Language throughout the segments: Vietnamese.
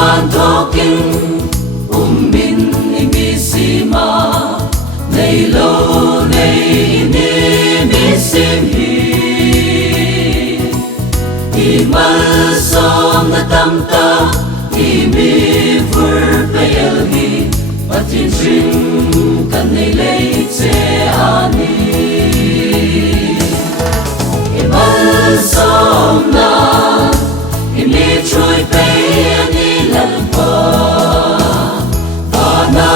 phan talking min imisima nei lo nei ni misim hi mal som na tamta mi vur pel hi patin ring kan nei lei che ani mal som na mi trôi pe ani lalpa na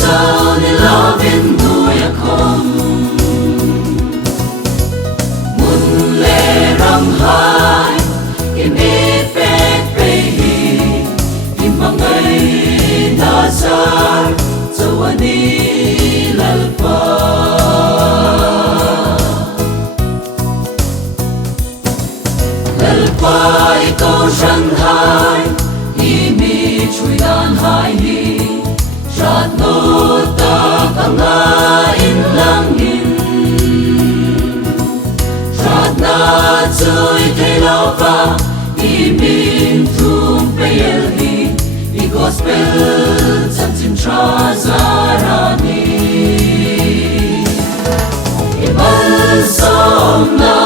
chao ni lovin nuya khom mun le ram hai mi pe pe hi imangai nazar chawani lalpa lalpa iko shanghai mi chui dan hai hi rat no ta kanga in lang in rat na chui te lo va min thum pe el hi I gospel chan chin tra zarani mal som na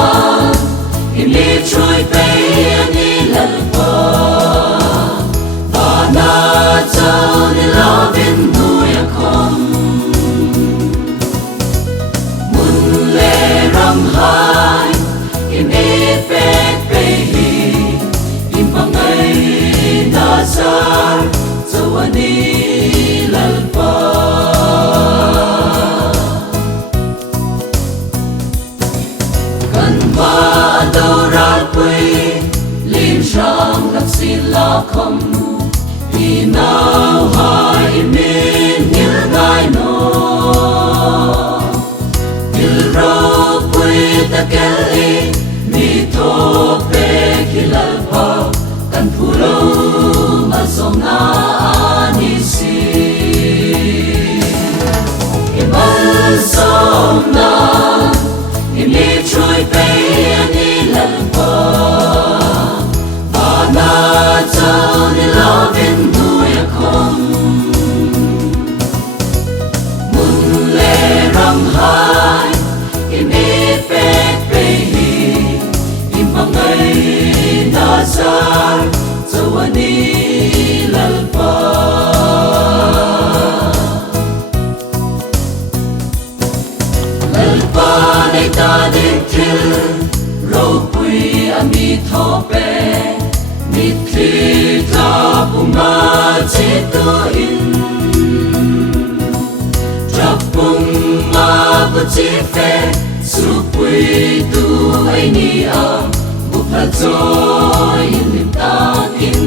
mi chui pe ani lalpa na chao ni lovin nuya khom mun le ram hai mi pe pe hi imangai nazar chawani lalpa kan ba do rat pui lim shang lak sin la khom now hai min ngil ngai no ngil ro pui ta kelli mi to pe kilal pa kan phulo ma som na ani si imal som na mi trôi pe ani lal pa na chao ni lovin nuya khom mun le ram hai mi pe pe hi imangai nazar chawani lalpa lalpa nei ta dik thil ro pui ami tho pe mi thi ta puma che to in trapung ma bu chi fe su pui tu ai ni a bu pha zo in lim ta kin